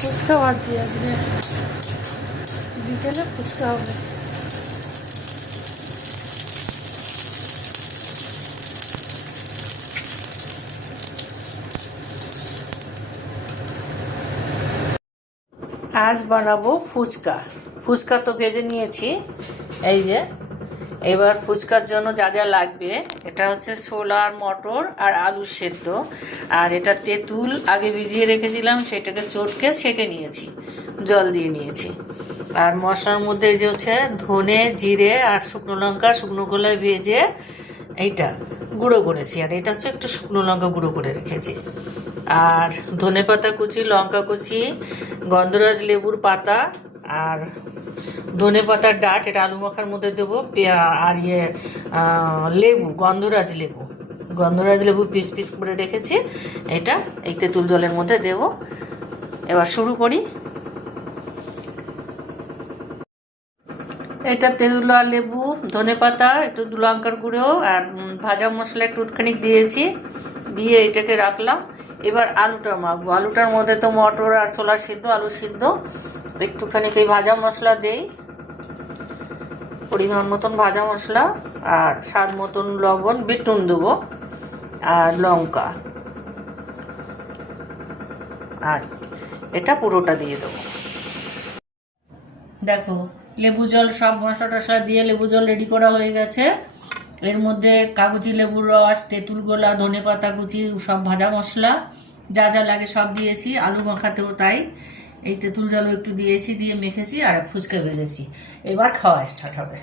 ফুচকা ভাবছি আজকে বিকেলে ফুচকা হবে। আজ বানাবো ফুচকা। ফুচকা তো ভেজে নিয়েছি, এই যে। এবার ফুচকার জন্য যা যা লাগবে, এটা হচ্ছে ছোলা আর মটর আর আলু সেদ্ধ, আর এটা তেঁতুল আগে ভিজিয়ে রেখেছিলাম, সেটাকে চটকে ছেঁকে নিয়েছি, জল দিয়ে নিয়েছি। আর মশলার মধ্যে যে হচ্ছে ধনে, জিরে আর শুকনো লঙ্কা শুকনো খোলায় ভেজে এইটা গুঁড়ো করেছি, আর এটা হচ্ছে একটু শুকনো লঙ্কা গুঁড়ো করে রেখেছি। আর ধনে পাতা কুচি, লঙ্কা কুচি, গন্ধরাজ লেবুর পাতা আর ধনে পাতার ডাঁট, এটা আলু মাখার মধ্যে দেবো। আর লেবু, গন্ধরাজ লেবু পিস পিস করে রেখেছি, এটা এই তেঁতুল জলের মধ্যে দেব। এবার শুরু করি। এটা তেঁতুল আর লেবু, ধনে পাতা, একটু লঙ্কার গুঁড়ো আর ভাজা মশলা একটুখানি দিয়েছি, দিয়ে এটাকে রাখলাম। এবার আলুটা মাখবো। আলুটার মধ্যে তো মটর আর ছোলা সিদ্ধ, আলু সিদ্ধ, একটুখানি এই ভাজা মশলা দেই, পরিমাণ মতন ভাজা মশলা, আর স্বাদ মতন লবণ, বিটুন দেবো আর লঙ্কা, আর এটা পুরোটা দিয়ে দেবো। দেখো, লেবু জল সব মশলা টশলা দিয়ে লেবু জল রেডি করা হয়ে গেছে। এর মধ্যে কাগজি লেবুর রস, তেঁতুল গোলা, ধনে পাতা কুচি, সব ভাজা মশলা যা যা লাগে সব দিয়েছি। আলু মাখাতেও তাই, এই তেঁতুল জলও একটু দিয়েছি, দিয়ে মেখেছি আর ফুচকা ভেজেছি। এবার খাওয়া স্টার্ট হবে।